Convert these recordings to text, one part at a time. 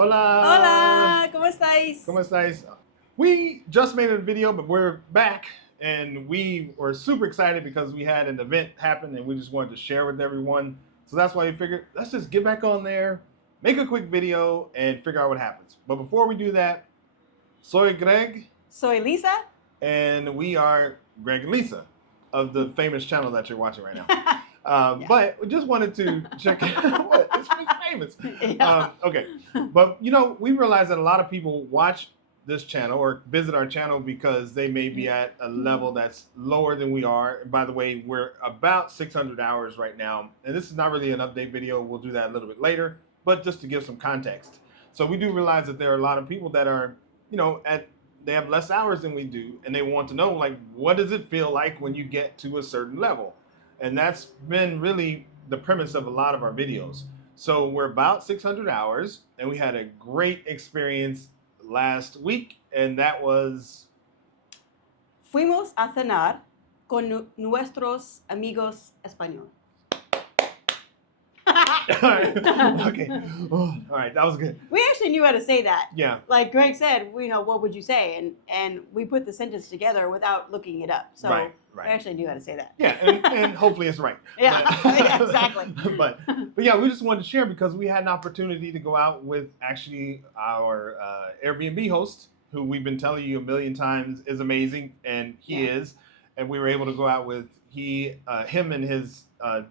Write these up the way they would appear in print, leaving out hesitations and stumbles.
Hola! Hola, ¿cómo estáis? ¿Cómo estáis? We just made a video, but we're back, and we were super excited because we had an event happen, and we just wanted to share with everyone. So that's why we figured, let's just get back on there, make a quick video, and figure out what happens. But before we do that, soy Greg, Soy Lisa. and we are Greg and Lisa of the famous channel that you're watching right now. Yeah. But we just wanted to check what it's famous. Yeah. Okay, but you know, we realize that a lot of people watch this channel or visit our channel because they may be at a level that's lower than we are. And by the way, we're about 600 hours right now, and this is not really an update video. We'll do that a little bit later, but just to give some context. So we do realize that there are a lot of people that are, you know, they have less hours than we do, and they want to know, like, what does it feel like when you get to a certain level? And that's been really the premise of a lot of our videos. So we're about 600 hours, and we had a great experience last week, and that was... Fuimos a cenar con nuestros amigos españoles. All right. Okay. Oh, all right, that was good. We actually knew how to say that. Yeah. Like Greg said, you know, what would you say? And we put the sentence together without looking it up. So Right. we actually knew how to say that. Yeah, and hopefully it's right. Yeah, yeah, exactly. But yeah, we just wanted to share because we had an opportunity to go out with actually our Airbnb host, who we've been telling you a million times is amazing, and he is. And we were able to go out with him and his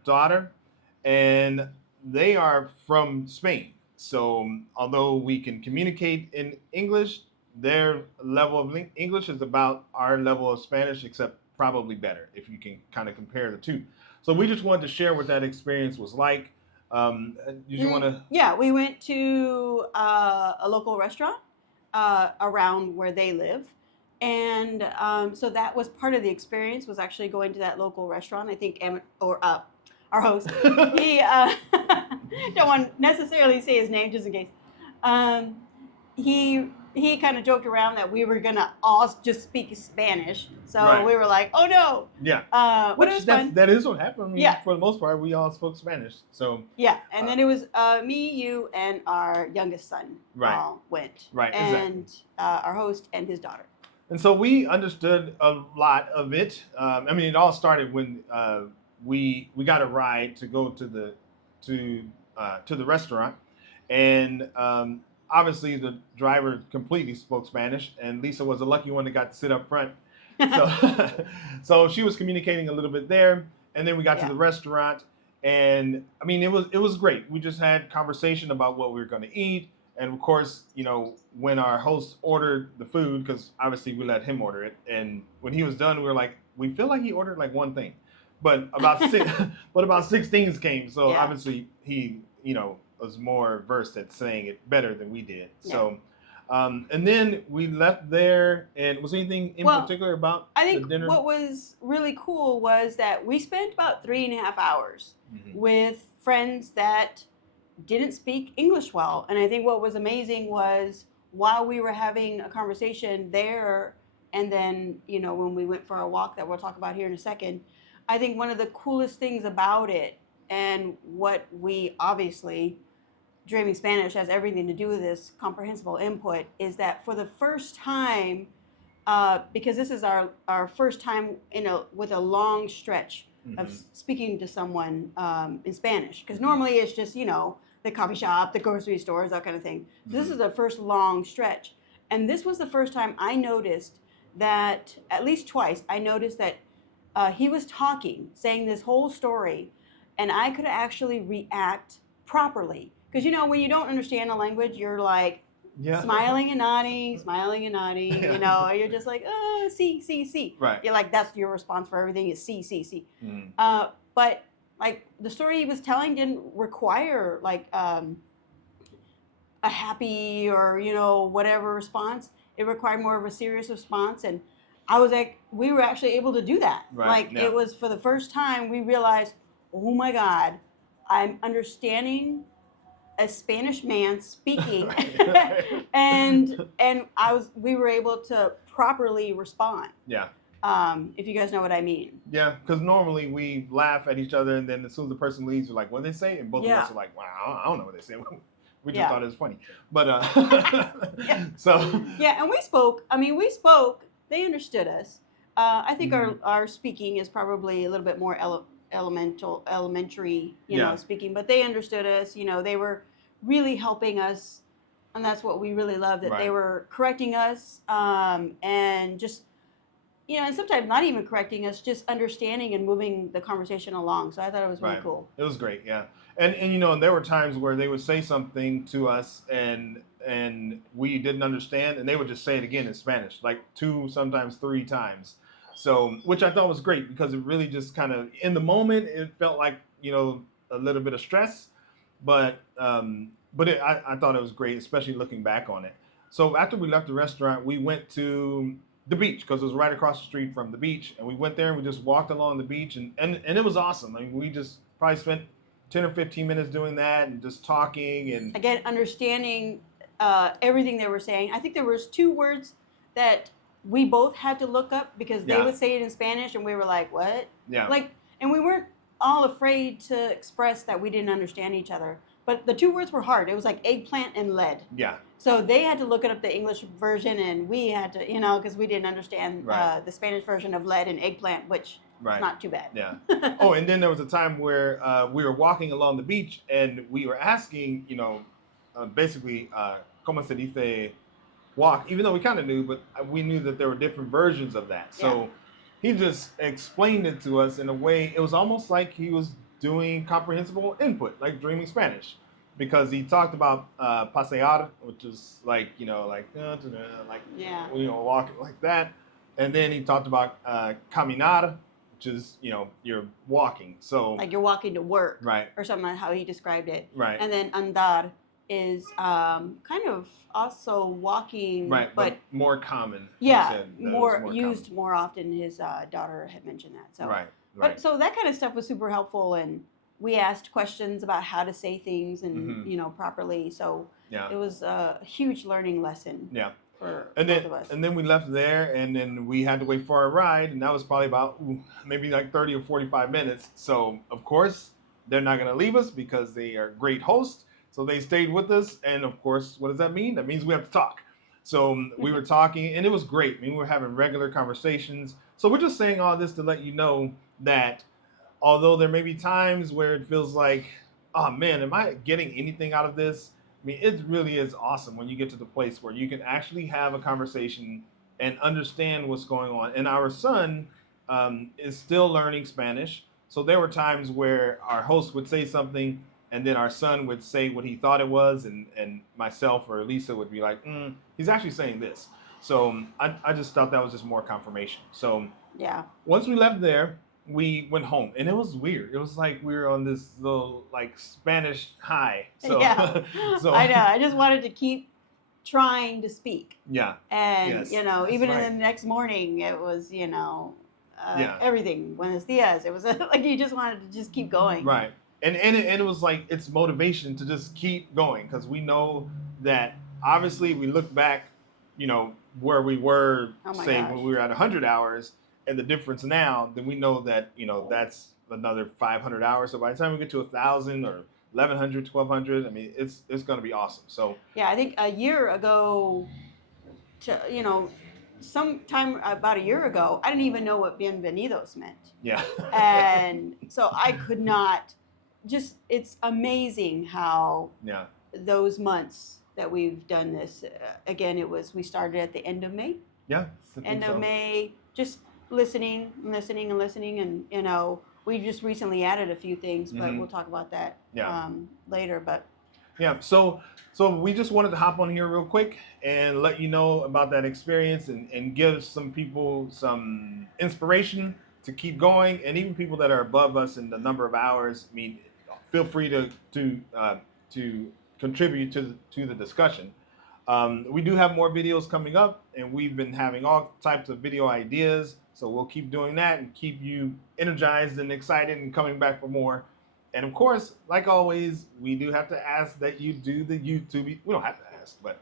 daughter, and they are from Spain. So although we can communicate in English, their level of English is about our level of Spanish, except probably better if you can kind of compare the two. So we just wanted to share what that experience was like. Did you want to? Yeah, we went to a local restaurant around where they live. And so that was part of the experience, was actually going to that local restaurant. I think our host, he don't want to necessarily say his name just in case. He kind of joked around that we were gonna all just speak Spanish, so we were like, "Oh no!" Yeah, but it was fun. That is what happened. I mean, yeah, for the most part, we all spoke Spanish. So yeah, and then it was me, you, and our youngest son all went, and exactly. Our host and his daughter. And so we understood a lot of it. I mean, it all started when we got a ride to go to the restaurant, and obviously the driver completely spoke Spanish, and Lisa was the lucky one that got to sit up front. So, so she was communicating a little bit there, and then we got to the restaurant, and I mean, it was great. We just had conversation about what we were going to eat, and of course, you know, when our host ordered the food, because obviously we let him order it, and when he was done, we were like, we feel like he ordered like one thing. But about six things came. So obviously he, you know, was more versed at saying it better than we did. Yeah. So, and then we left there. And was anything in particular about the dinner? I think what was really cool was that we spent about 3.5 hours with friends that didn't speak English well. And I think what was amazing was while we were having a conversation there, and then, you know, when we went for our walk that we'll talk about here in a second, I think one of the coolest things about it, and what we obviously, Dreaming Spanish has everything to do with this comprehensible input, is that for the first time, because this is our first time with a long stretch of speaking to someone in Spanish, because normally it's just, you know, the coffee shop, the grocery stores, that kind of thing. So this is the first long stretch. And this was the first time I noticed that, at least twice, I noticed that he was talking, saying this whole story, and I could actually react properly. Because, you know, when you don't understand a language, you're like smiling and nodding, you know, you're just like, oh, see. Right. You're like, that's your response for everything is see. But, like, the story he was telling didn't require, like, a happy or, you know, whatever response. It required more of a serious response, and I was like, we were actually able to do that. It was for the first time we realized, oh my God, I'm understanding a Spanish man speaking, and we were able to properly respond. Yeah. If you guys know what I mean. Yeah, because normally we laugh at each other, and then as soon as the person leaves, we're like, what did they say? And both of us are like, wow, I don't know what they said. We just Yeah. thought it was funny. But Yeah. so Yeah, and we spoke. I mean, we spoke. They understood us. I think our speaking is probably a little bit more elementary, Yeah. speaking, but they understood us. They were really helping us, and that's what we really loved, that they Right. were correcting us, and just, and sometimes not even correcting us, just understanding and moving the conversation along. So I thought it was really Right. cool. It was great, yeah. And there were times where they would say something to us and we didn't understand, and they would just say it again in Spanish, like two, sometimes three times. So, which I thought was great because it really just kind of in the moment it felt like a little bit of stress, but I thought it was great, especially looking back on it. So after we left the restaurant, we went to the beach because it was right across the street from the beach, and we went there and we just walked along the beach, and it was awesome. I mean, we just probably spent 10 or 15 minutes doing that and just talking and Again, understanding everything they were saying. I think there was two words that we both had to look up because they Yeah. would say it in Spanish and we were like, what? yeah, And we weren't all afraid to express that we didn't understand each other. But the two words were hard. It was like eggplant and lead. yeah, So they had to look it up, the English version, and we had to, because we didn't understand Right. the Spanish version of lead and eggplant, which right. is not too bad. Yeah. Oh, and then there was a time where we were walking along the beach and we were asking, basically, ¿cómo se dice walk? Even though we kind of knew, but we knew that there were different versions of that. So he just explained it to us in a way, it was almost like he was doing comprehensible input, like dreaming Spanish. Because he talked about pasear, which is like, Yeah. walking like that. And then he talked about caminar, which is, you're walking. So Like you're walking to work. Right. Or something like how he described it. Right. And then andar is kind of also walking. Right, but more common. Yeah, he said that it was more used common. more often. His daughter had mentioned that. So Right. But so that kind of stuff was super helpful, and we asked questions about how to say things and properly. So Yeah. it was a huge learning lesson. Yeah. For And both then of us. and then we left there, and then we had to wait for our ride, and that was probably about maybe like 30 or 45 minutes. So of course they're not going to leave us because they are great hosts. So they stayed with us, and of course, what does that mean? That means we have to talk. So we were talking, and it was great. I mean, we were having regular conversations. So we're just saying all this to let you know that although there may be times where it feels like, oh man, am I getting anything out of this? I mean, it really is awesome when you get to the place where you can actually have a conversation and understand what's going on. And our son is still learning Spanish. So there were times where our host would say something and then our son would say what he thought it was, and myself or Lisa would be like, he's actually saying this. So I just thought that was just more confirmation. So yeah. Once we left there, we went home, and it was weird. It was like we were on this little like Spanish high. So, Yeah. so I know. I just wanted to keep trying to speak. Yeah. And Yes, even right. in the next morning, it was Yeah. everything. Buenos dias. It was like you just wanted to just keep going. Right. And it was like it's motivation to just keep going because we know that obviously we look back, where we were, Oh my say, gosh. when we were at 100 hours and the difference now, then we know that, that's another 500 hours. So by the time we get to 1,000 or 1,100, 1,200, I mean, it's going to be awesome. So Yeah, I think a year ago, sometime about a year ago, I didn't even know what bienvenidos meant. yeah. And so I could not it's amazing how Yeah. those months that we've done this, again, we started at the end of May. Yeah. I think End of so. May, just listening, and we've just recently added a few things, but Mhm. we'll talk about that Yeah. later. But Yeah, so we just wanted to hop on here real quick and let you know about that experience and give some people some inspiration to keep going, and even people that are above us in the number of hours. I mean, feel free to contribute to the discussion. We do have more videos coming up, and we've been having all types of video ideas, so we'll keep doing that and keep you energized and excited and coming back for more. And of course, like always, we do have to ask that you do the YouTube. We don't have to ask, but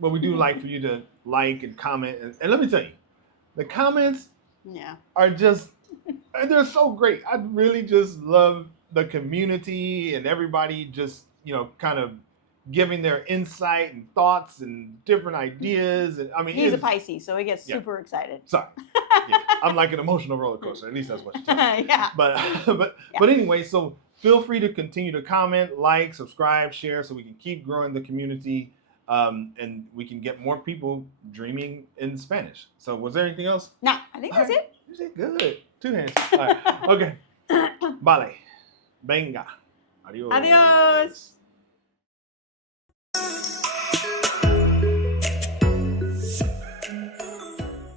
we do like for you to like and comment. And let me tell you, the comments yeah, are just they're so great. I really just love the community and everybody just kind of giving their insight and thoughts and different ideas. And I mean, He's a Pisces, so he gets yeah. super excited. Sorry, yeah, I'm like an emotional roller coaster. At least that's what you tell me. Yeah. But anyway, so feel free to continue to comment, like, subscribe, share, so we can keep growing the community, and we can get more people dreaming in Spanish. So was there anything else? No, I think that's it. You did good. 2 hands. All right. Okay. Vale. Venga. Adios. Adios.